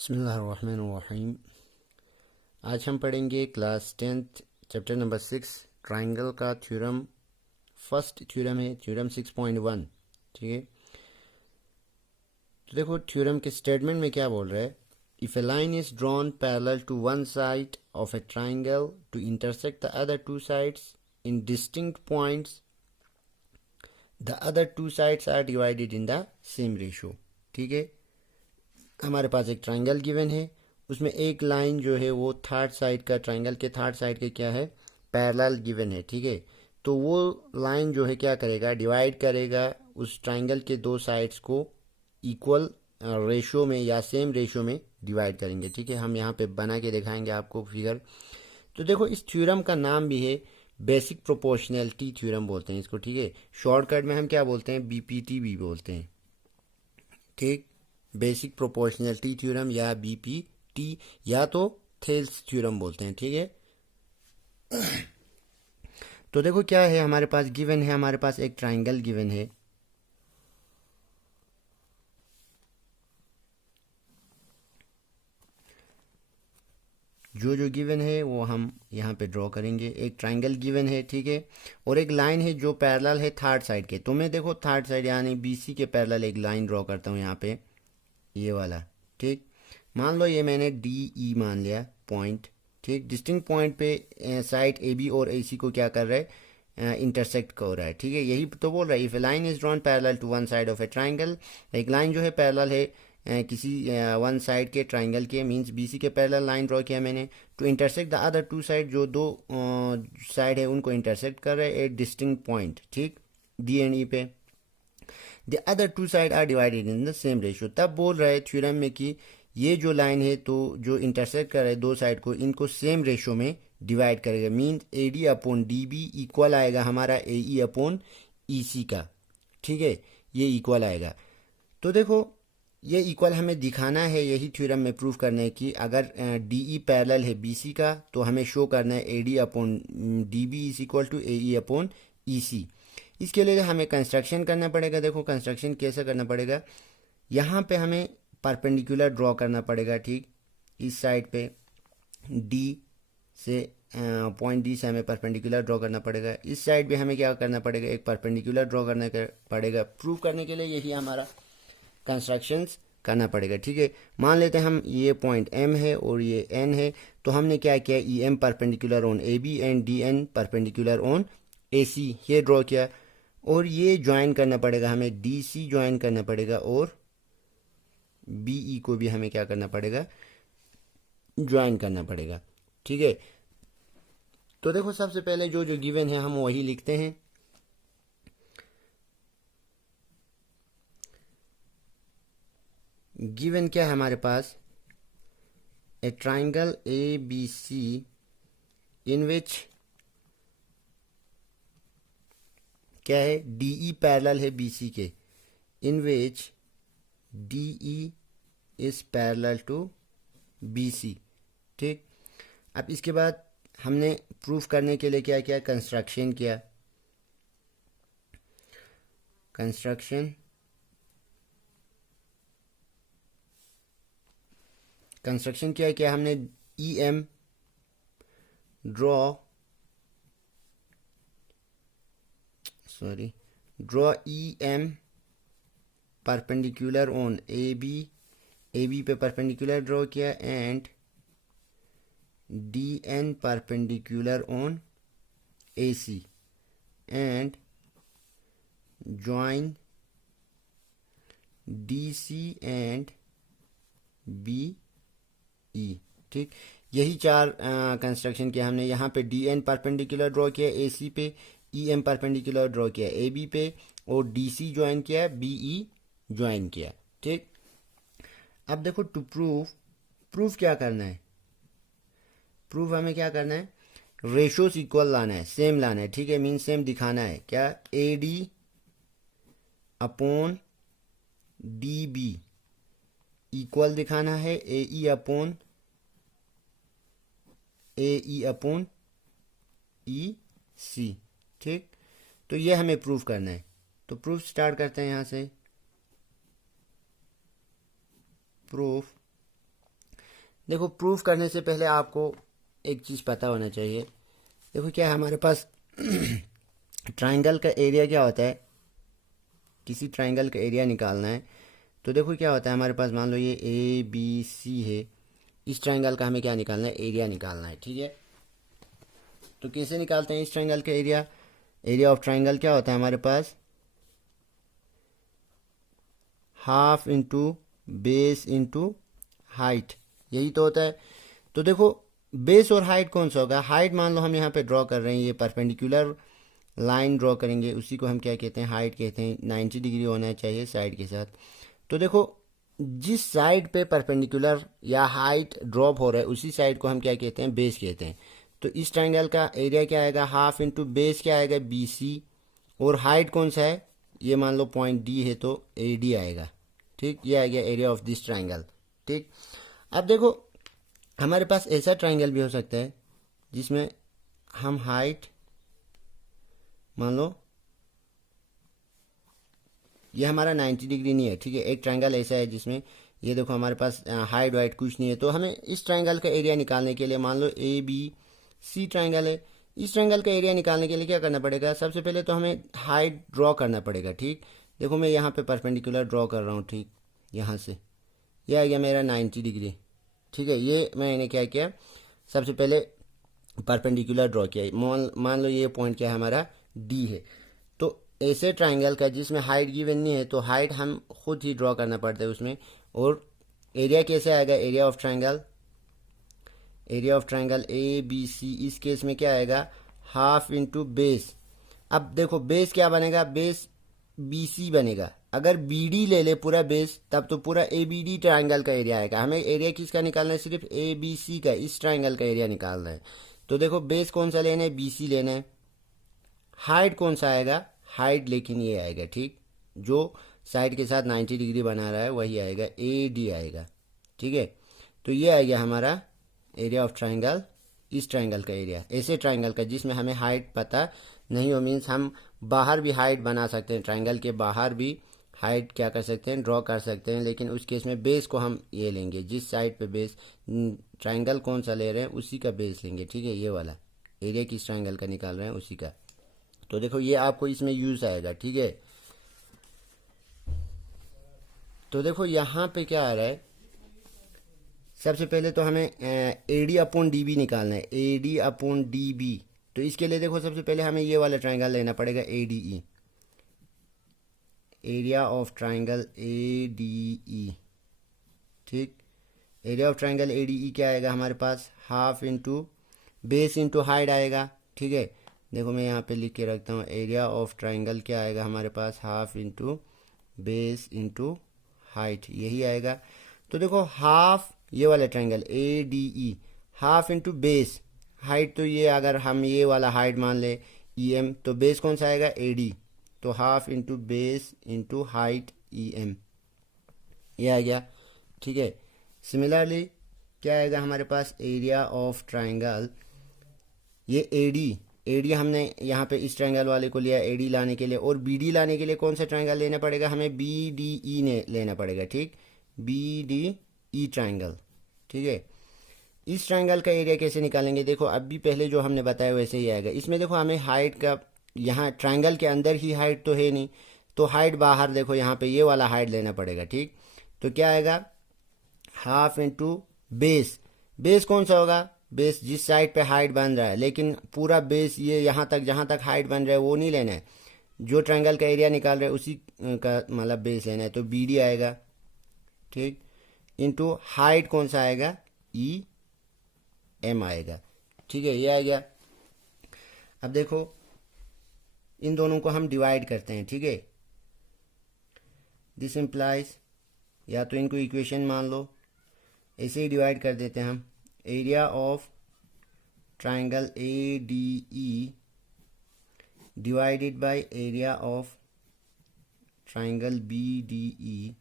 बिस्मिल्लाहिर्रहमानिर्रहीम। आज हम पढ़ेंगे class 10th chapter number 6 triangle का थ्योरम। फर्स्ट थ्योरम है थ्योरम 6.1। ठीक है, तो देखो थ्योरम के स्टेटमेंट में क्या बोल रहा है। If a line is drawn parallel to one side of a triangle to intersect the other two sides in distinct points, the other two sides are divided in the same ratio. ठीक है, हमारे पास एक triangle given है, उसमें एक line जो है वो थर्ड साइड का, ट्राइंगल के थर्ड साइड के क्या है, पैरेलल गिवन है। ठीक है, तो वो लाइन जो है क्या करेगा, डिवाइड करेगा उस ट्राइंगल के दो साइड्स को इक्वल रेशो में या सेम रेशो में डिवाइड करेंगे। ठीक है, हम यहाँ पे बना के दिखाएंगे आपको फिगर। तो देखो इस थ्योरम का नाम भी है बेसिक प्रोपोर्शनैलिटी थ्योरम बोलते हैं इसको। ठीक है, शॉर्टकट में हम क्या बोलते हैं, बीपीटी भी बोलते हैं। ठीक, बेसिक प्रोपोर्शनैलिटी थ्योरम या बीपीटी या तो थेल्स थ्योरम बोलते हैं। ठीक है, तो देखो क्या है हमारे पास गिवन है, हमारे पास एक ट्राइंगल गिवन है। जो जो गिवन है वो हम यहाँ पे ड्रॉ करेंगे। एक ट्राइंगल गिवन है, ठीक है, और एक लाइन है जो पैरेलल है थर्ड साइड के। तो मैं देखो थर्ड साइड यानी बीसी के पैरेलल एक लाइन ड्रॉ करता हूँ यहाँ पे, ये वाला। ठीक, मान लो ये मैंने डी ई मान लिया पॉइंट। ठीक, डिस्टिंक्ट पॉइंट पे साइड ए बी और ए सी को क्या कर रहा है, इंटरसेक्ट हो रहा है। ठीक है, यही तो बोल रहा है। If a line is drawn parallel to one side of a triangle, एक लाइन जो है पैरेलल है किसी वन साइड के ट्राइंगल के, मींस बीसी के पैरेलल लाइन ड्रॉ किया मैंने, to intersect the other two side, जो दो साइड है उनको इंटरसेक्ट कर रहे हैं एट डिस्टिंक्ट पॉइंट। ठीक, डी एंड ई पे, the other two side are divided in the same ratio. तब बोल रहे हैं थ्योरम में कि ये जो लाइन है तो जो इंटरसेक्ट कर रहे हैं दो साइड को, इनको सेम रेशियो में डिवाइड करेगा। Mean A D upon D B equal आएगा हमारा ए ई अपॉन ई सी का। ठीक है, ये इक्वल आएगा। तो देखो ये इक्वल हमें दिखाना है, यही थ्योरम में प्रूफ करना है कि अगर डी ई पैरेलल है बी सी का तो हमें शो करना है A D upon D B is equal to A E upon E C. इसके लिए हमें कंस्ट्रक्शन करना पड़ेगा। देखो कंस्ट्रक्शन कैसे करना पड़ेगा, यहाँ पे हमें परपेंडिकुलर ड्रॉ करना पड़ेगा। ठीक, इस साइड पे डी से पॉइंट डी से हमें परपेंडिकुलर ड्रॉ करना पड़ेगा। इस साइड पे हमें क्या करना पड़ेगा, एक परपेंडिकुलर ड्रॉ करना पड़ेगा। प्रूफ करने के लिए यही हमारा कंस्ट्रक्शंस करना पड़ेगा। ठीक है, मान लेते हैं हम ये पॉइंट एम है और ये एन है, तो हमने क्या किया, E M perpendicular on A B and D N perpendicular on A C, ये ड्रॉ किया। और ये ज्वाइन करना पड़ेगा हमें, डी सी ज्वाइन करना पड़ेगा और बी ई को भी हमें क्या करना पड़ेगा, ज्वाइन करना पड़ेगा। ठीक है, तो देखो सबसे पहले जो जो गिवन है हम वही लिखते हैं। गिवन क्या है हमारे पास, ए triangle A B C in which क्या है, डी ई पैरेलल है बी सी के, in which D E is parallel to B C. ठीक, अब इसके बाद हमने प्रूफ करने के लिए क्या किया, कंस्ट्रक्शन किया। कंस्ट्रक्शन किया हमने, E M draw E M perpendicular on A B पे परपेंडिकुलर ड्रॉ किया, and D N perpendicular on A C, and join D C and B E. ठीक, यही चार कंस्ट्रक्शन किया हमने। यहाँ पे डी एन परपेंडिकुलर ड्रॉ किया ए सी पे, ई एम परपेंडिकुलर ड्रॉ किया ए बी पे, और डी सी ज्वाइन किया, बी ई ज्वाइन किया। ठीक, अब देखो टू प्रूफ क्या करना है, प्रूफ हमें क्या करना है, रेशोस इक्वल लाना है, सेम लाना है। ठीक है, मीन सेम दिखाना है। क्या, A D upon D B equal दिखाना है ए ई अपॉन ई सी। ठीक, तो ये हमें प्रूफ करना है। तो प्रूफ स्टार्ट करते हैं यहाँ से। प्रूफ देखो प्रूफ करने से पहले आपको एक चीज़ पता होना चाहिए। देखो क्या है हमारे पास ट्राइंगल का एरिया क्या होता है, किसी ट्राइंगल का एरिया निकालना है तो देखो क्या होता है हमारे पास, मान लो ये ए बी सी है, इस ट्राइंगल का हमें क्या निकालना है, एरिया निकालना है, ठीक है। तो कैसे निकालते हैं इस ट्राइंगल का एरिया? एरिया ऑफ ट्राइंगल क्या होता है हमारे पास, half into base into height, यही तो होता है। तो देखो बेस और हाइट कौन सा होगा, हाइट मान लो हम यहाँ पे ड्रॉ कर रहे हैं, ये परपेंडिकुलर लाइन ड्रॉ करेंगे, उसी को हम क्या कहते हैं, हाइट कहते हैं। 90 डिग्री होना चाहिए साइड के साथ। तो देखो जिस साइड पे परपेंडिकुलर या हाइट ड्रॉप हो रहा है उसी साइड को हम क्या कहते हैं, बेस कहते हैं। तो इस ट्राइंगल का एरिया क्या आएगा, हाफ इंटू बेस क्या आएगा, बी सी, और हाइट कौन सा है, ये मान लो पॉइंट डी है तो ए डी आएगा, ठीक। ये आ गया एरिया ऑफ दिस ट्राइंगल, ठीक। अब देखो हमारे पास ऐसा ट्राइंगल भी हो सकता है जिसमें हम हाइट, मान लो ये हमारा 90 डिग्री नहीं है, ठीक है। एक ट्राइंगल ऐसा है जिसमें ये देखो हमारे पास हाइट वाइट कुछ नहीं है। तो हमें इस ट्राइंगल का एरिया निकालने के लिए, मान लो ए बी सी ट्राइंगल है, इस ट्राइंगल का एरिया निकालने के लिए क्या करना पड़ेगा, सबसे पहले तो हमें हाइट ड्रॉ करना पड़ेगा, ठीक। देखो मैं यहाँ पे परपेंडिकुलर ड्रॉ कर रहा हूँ, ठीक। यहाँ से ये आ गया मेरा 90 डिग्री, ठीक है। ये मैंने क्या किया, सबसे पहले परपेंडिकुलर ड्रॉ किया। मान लो ये पॉइंट क्या है हमारा, डी है। तो ऐसे ट्राइंगल का जिसमें हाइट गिवन नहीं है तो हाइट हम खुद ही ड्रॉ करना पड़ता है उसमें। और एरिया कैसे आएगा, area of triangle, area of triangle A B C, इस केस में क्या आएगा, हाफ इंटू बेस। अब देखो बेस क्या बनेगा, बेस बी सी बनेगा। अगर बी डी ले ले पूरा बेस तब तो पूरा ए बी डी ट्राइंगल का एरिया आएगा। हमें एरिया किसका निकालना है, सिर्फ ए बी सी का, इस ट्राइंगल का एरिया निकालना है। तो देखो बेस कौन सा लेना है, बी सी लेना है। हाइट कौन सा आएगा, हाइट लेकिन ये आएगा, ठीक, जो साइड के साथ 90 डिग्री बना रहा है वही आएगा, ए डी आएगा, ठीक है। तो ये आ गया हमारा एरिया ऑफ ट्राइंगल, इस ट्राइंगल का एरिया। ऐसे ट्राइंगल का जिसमें हमें हाइट पता नहीं हो, मीन्स हम बाहर भी हाइट बना सकते हैं, ट्राइंगल के बाहर भी हाइट क्या कर सकते हैं, ड्रॉ कर सकते हैं। लेकिन उस केस में बेस को हम ये लेंगे, जिस साइड पे बेस, ट्राइंगल कौन सा ले रहे हैं उसी का बेस लेंगे, ठीक है। ये वाला एरिया किस ट्राइंगल का निकाल रहे हैं उसी का। तो देखो ये आपको इसमें यूज आएगा, ठीक है। तो देखो यहाँ पे क्या आ रहा है, सबसे पहले तो हमें A D upon D B निकालना है, A D upon D B. तो इसके लिए देखो सबसे पहले हमें ये वाला ट्राइंगल लेना पड़ेगा, A D E, area of triangle A D E, ठीक। Area of triangle A D E क्या आएगा हमारे पास, half into base into height आएगा, ठीक है। देखो मैं यहाँ पे लिख के रखता हूँ, एरिया ऑफ ट्राइंगल क्या आएगा हमारे पास, half into base into height, यही आएगा। तो देखो हाफ, ये वाला triangle A D E, half into base, height तो ये अगर हम ये वाला हाइट मान ले ई एम, तो बेस कौन सा आएगा, ए डी। तो half into base into height E M, ये आ गया, ठीक है। सिमिलरली क्या आएगा हमारे पास, एरिया ऑफ ट्राइंगल, ये एडी हमने यहाँ पे इस ट्रायंगल वाले को लिया एडी लाने के लिए, और बीडी लाने के लिए कौन सा ट्रायंगल लेना पड़ेगा हमें, बी डी ई ने लेना पड़ेगा, ठीक, बी डी ई ट्रायंगल, ठीक है। इस ट्रायंगल का एरिया कैसे निकालेंगे, देखो अब भी पहले जो हमने बताया वैसे ही आएगा। इसमें देखो हमें हाइट का, यहाँ ट्रायंगल के अंदर ही हाइट तो है नहीं, तो हाइट बाहर देखो यहाँ पे ये वाला हाइट लेना पड़ेगा, ठीक। तो क्या आएगा, हाफ इंटू बेस, बेस कौन सा होगा, बेस जिस साइड पे हाइट बन रहा है, लेकिन पूरा बेस ये यहाँ तक जहाँ तक हाइट बन रहा है वो नहीं लेना है, जो ट्रायंगल का एरिया निकाल रहे हैं उसी का मतलब बेस लेना है। तो बी डी आएगा, ठीक, इंटू हाइट कौन सा आएगा, ई एम आएगा, ठीक है। ये आ गया। अब देखो इन दोनों को हम डिवाइड करते हैं, ठीक है। दिस इम्प्लाइज, या तो इनको इक्वेशन मान लो, ऐसे ही डिवाइड कर देते हैं हम, area of triangle A D E divided by area of triangle B D E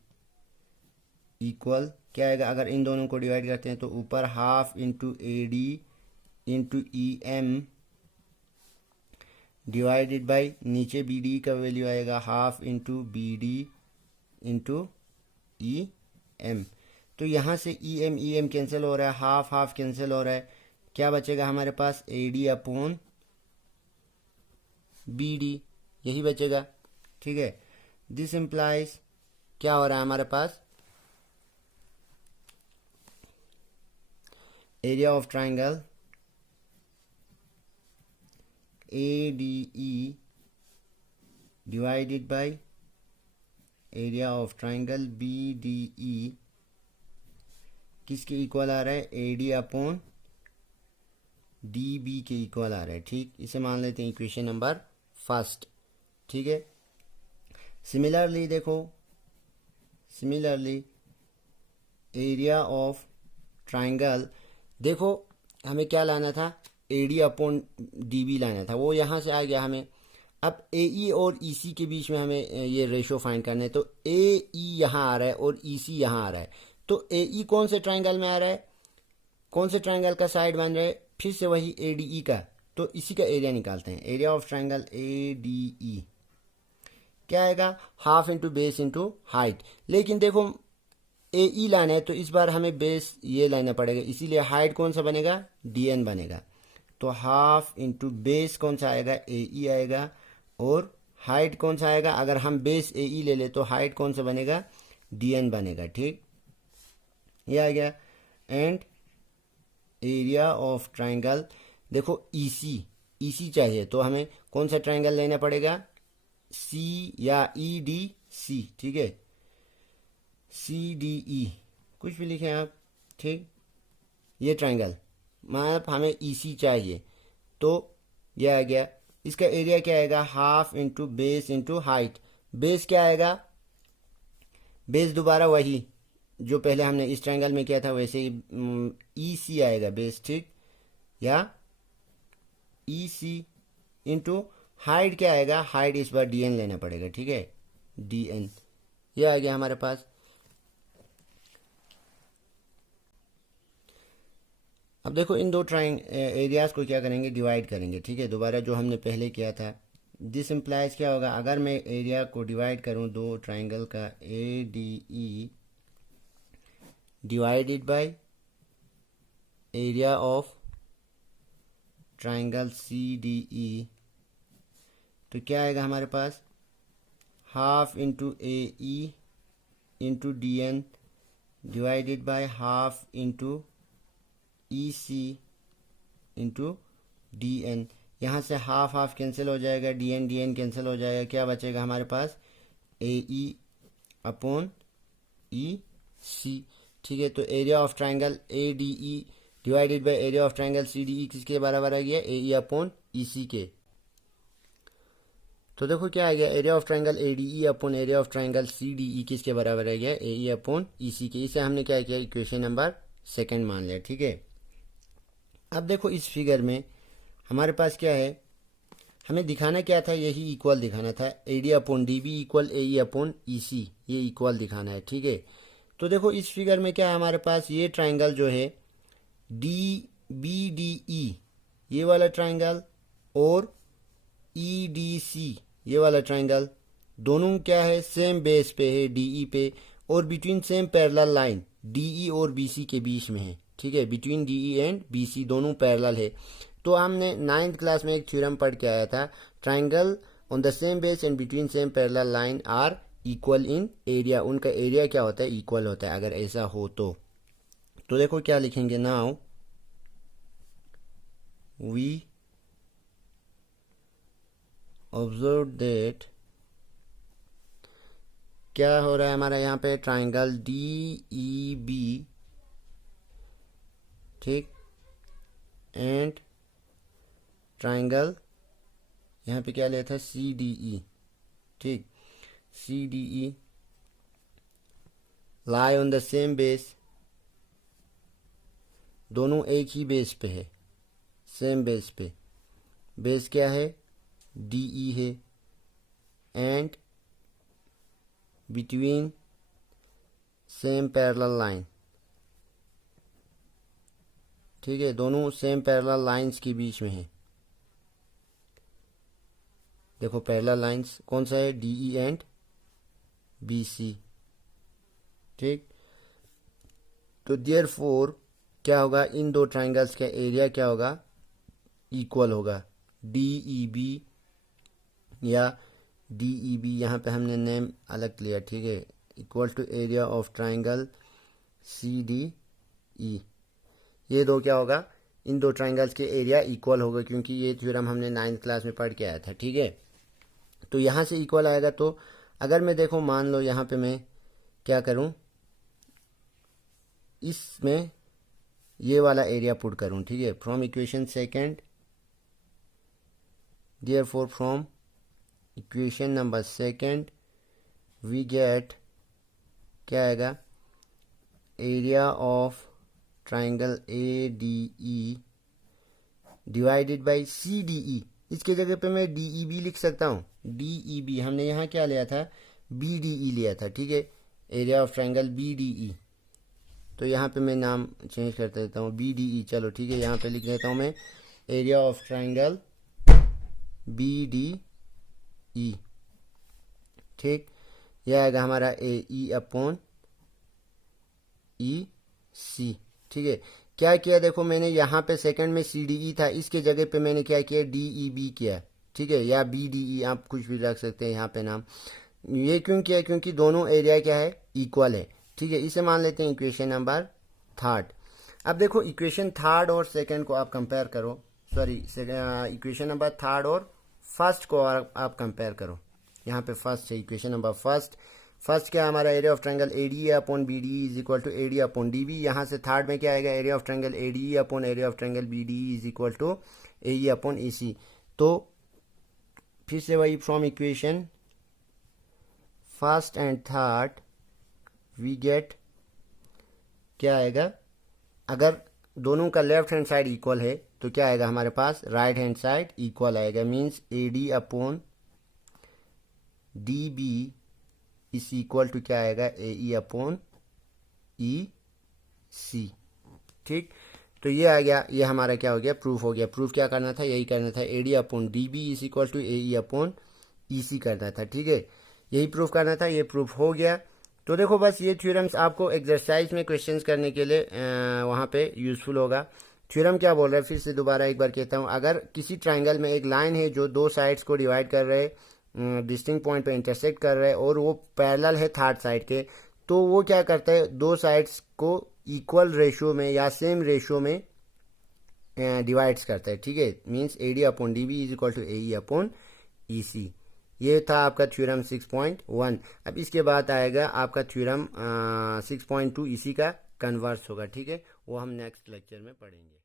equal क्या आएगा, अगर इन दोनों को डिवाइड करते हैं तो ऊपर half into A D into E M divided by नीचे बी डी का वैल्यू आएगा half into B D into E M. तो यहाँ से ई एम कैंसिल हो रहा है, हाफ हाफ कैंसिल हो रहा है, क्या बचेगा हमारे पास, A D upon B D, यही बचेगा। ठीक है, दिस इम्प्लाइज क्या हो रहा है हमारे पास, area of triangle A D E divided by area of triangle B D E किसके इक्वल आ रहा है, A D upon D B के इक्वल आ रहा है। ठीक, इसे मान लेते हैं इक्वेशन नंबर फर्स्ट। ठीक है, सिमिलरली देखो, सिमिलरली एरिया ऑफ ट्राइंगल, देखो हमें क्या लाना था, A D upon D B लाना था, वो यहाँ से आ गया हमें। अब ए ई और ई सी के बीच में हमें ये रेशो फाइंड करना है, तो ए ई यहाँ आ रहा है और ई सी यहाँ आ रहा है, तो ए ई कौन से ट्राइंगल में आ रहा है, कौन से ट्राइंगल का साइड बन रहा है, फिर से वही ए डी ई का, तो इसी का एरिया निकालते हैं। Area of triangle A D E क्या आएगा, half into base into height, लेकिन देखो ए ई लाना है तो इस बार हमें बेस ये लाना पड़ेगा, इसीलिए हाइट कौन सा बनेगा, डी एन बनेगा। तो हाफ इंटू बेस कौन सा आएगा, ए ई आएगा, और हाइट कौन सा आएगा, अगर हम बेस ए ई ले ले तो हाइट कौन सा बनेगा, डी एन बनेगा। ठीक, ये आ गया। एंड एरिया ऑफ ट्राइंगल, देखो ई सी चाहिए तो हमें कौन सा ट्राइंगल लेना पड़ेगा, सी या ई डी सी। ठीक है, सी डी ई कुछ भी लिखें आप। ठीक, ये ट्राइंगल मतलब हमें ई सी चाहिए, तो ये आ गया। इसका एरिया क्या आएगा, half into base into height. Base क्या आएगा, बेस दोबारा वही जो पहले हमने इस ट्रायंगल में किया था वैसे ही ई सी आएगा बेस। ठीक, या ई सी इंटू हाइट क्या आएगा, हाइट इस बार डी एन लेना पड़ेगा। ठीक है, डी एन, ये आ गया हमारे पास। अब देखो इन दो एरियाज को क्या करेंगे, डिवाइड करेंगे। ठीक है, दोबारा जो हमने पहले किया था, दिस इम्प्लाइज क्या होगा, अगर मैं एरिया को डिवाइड करूं दो ट्राइंगल का, A D E divided by area of triangle C D E, तो क्या आएगा हमारे पास, half into A E into D N divided by half into E C into D N. यहाँ से हाफ हाफ कैंसिल हो जाएगा, डी एन कैंसिल हो जाएगा, क्या बचेगा हमारे पास, ए ई अपॉन ई सी। ठीक है, तो area of triangle A D E divided by area of triangle C D E किसके बराबर आ गया, ए ई अपॉन ई सी के। तो देखो क्या आ गया, area of triangle A D E upon area of triangle C D E किसके बराबर आ गया, ए ई अपॉन ई सी के। इसे हमने क्या किया, इक्वेशन नंबर सेकंड मान लिया। ठीक है, अब देखो इस फिगर में हमारे पास क्या है, हमें दिखाना क्या था, यही इक्वल दिखाना था, A D upon D B equal A E upon E C, ये इक्वल दिखाना है। ठीक है, तो देखो इस फिगर में क्या है हमारे पास, ये ट्राइंगल जो है डी बी डी ई ये वाला ट्राइंगल और ई डी सी ये वाला ट्राइंगल, दोनों क्या है, सेम बेस पे है डी ई पे, और between same parallel line D E और बी सी के बीच में है। ठीक है, between D E and B C दोनों पैरेलल है। तो हमने 9th क्लास में एक थ्योरम पढ़ के आया था, triangle on the same base and between same parallel line are equal in area, उनका एरिया क्या होता है, इक्वल होता है अगर ऐसा हो तो देखो क्या लिखेंगे, नाउ वी ऑब्जर्व दैट, क्या हो रहा है हमारा यहाँ पे, ट्राइंगल डी ई बी, ठीक, एंड ट्राइंगल यहाँ पे क्या लिया था, सी डी ई। ठीक, C D E lie on the same base, दोनों एक ही बेस पे है, सेम बेस पे, बेस क्या है, डी ई है, and between same parallel line. ठीक है, दोनों सेम पैरेलल लाइंस के बीच में है। देखो पैरेलल लाइंस कौन सा है, D E and B C. ठीक, तो देयरफॉर क्या होगा, इन दो ट्राइंगल्स का एरिया क्या होगा, इक्वल होगा। DEB या DEB, यहाँ पे हमने नेम अलग लिया, ठीक है, equal to area of triangle CDE। ये दो क्या होगा, इन दो ट्राइंगल्स के एरिया इक्वल होगा, क्योंकि ये थ्योरम हमने 9th क्लास में पढ़ के आया था, ठीक है। तो यहाँ से इक्वल आएगा। तो अगर मैं देखो, मान लो यहाँ पे मैं क्या करूँ, इसमें ये वाला एरिया पुट करूँ, ठीक है, from equation second, therefore from equation number second we get क्या आएगा, area of triangle ADE divided by CDE। इसके जगह पे मैं DEB लिख सकता हूँ। DEB हमने यहाँ क्या लिया था, BDE लिया था, ठीक है, एरिया ऑफ ट्राइंगल BDE। तो यहाँ पे मैं नाम चेंज कर देता हूँ, BDE, चलो ठीक है, यहाँ पे लिख देता हूँ मैं एरिया ऑफ ट्राइंगल BDE, ठीक। यह आएगा हमारा AE अपॉन EC, ठीक है। क्या किया देखो, मैंने यहाँ पे सेकंड में CDE था, इसके जगह पे मैंने क्या किया, DEB किया, ठीक है, या BDE, आप कुछ भी रख सकते हैं यहाँ पे नाम। ये क्यों किया, क्योंकि दोनों एरिया क्या है, इक्वल है, ठीक है। इसे मान लेते हैं इक्वेशन नंबर थर्ड। अब देखो इक्वेशन थर्ड और सेकंड को आप कंपेयर करो, सॉरी इक्वेशन नंबर थर्ड और फर्स्ट को आप कंपेयर करो। यहाँ पे फर्स्ट है इक्वेशन नंबर फर्स्ट क्या हमारा, area of triangle ADE upon BDE is equal to AD upon DB। यहाँ से थर्ड में क्या आएगा, area of triangle ADE upon area of triangle BDE is equal to AE upon EC। तो फिर से वही from equation first and third we get क्या आएगा, अगर दोनों का लेफ्ट हैंड साइड इक्वल है तो क्या आएगा हमारे पास, राइट हैंड साइड इक्वल आएगा, मीन्स AD अपॉन DB इस इक्वल टू क्या आएगा, AE अपॉन EC, ठीक। तो ये आ गया, ये हमारा क्या हो गया, प्रूफ हो गया। प्रूफ क्या करना था, यही करना था, AD upon DB is equal to AE upon EC करना था, ठीक है, यही प्रूफ करना था। ये प्रूफ हो गया। तो देखो बस ये थ्योरम्स आपको एक्सरसाइज में क्वेश्चंस करने के लिए वहाँ पे यूजफुल होगा। थ्योरम क्या बोल रहा है, फिर से दोबारा एक बार कहता हूँ, अगर किसी ट्राइंगल में एक लाइन है जो दो साइड्स को डिवाइड कर रहे, डिस्टिंक्ट पॉइंट पे इंटरसेक्ट कर रहे हैं और वो पैरेलल है थर्ड साइड के, तो वो क्या करता है, दो साइड्स को इक्वल रेशियो में या सेम रेशियो में डिवाइड्स करता है, ठीक है, means AD upon DB is equal to AE upon EC। ये था आपका थ्योरम 6.1। अब इसके बाद आएगा आपका थ्योरम 6.2 इसी का कन्वर्स होगा, ठीक है, वो हम नेक्स्ट लेक्चर में पढ़ेंगे।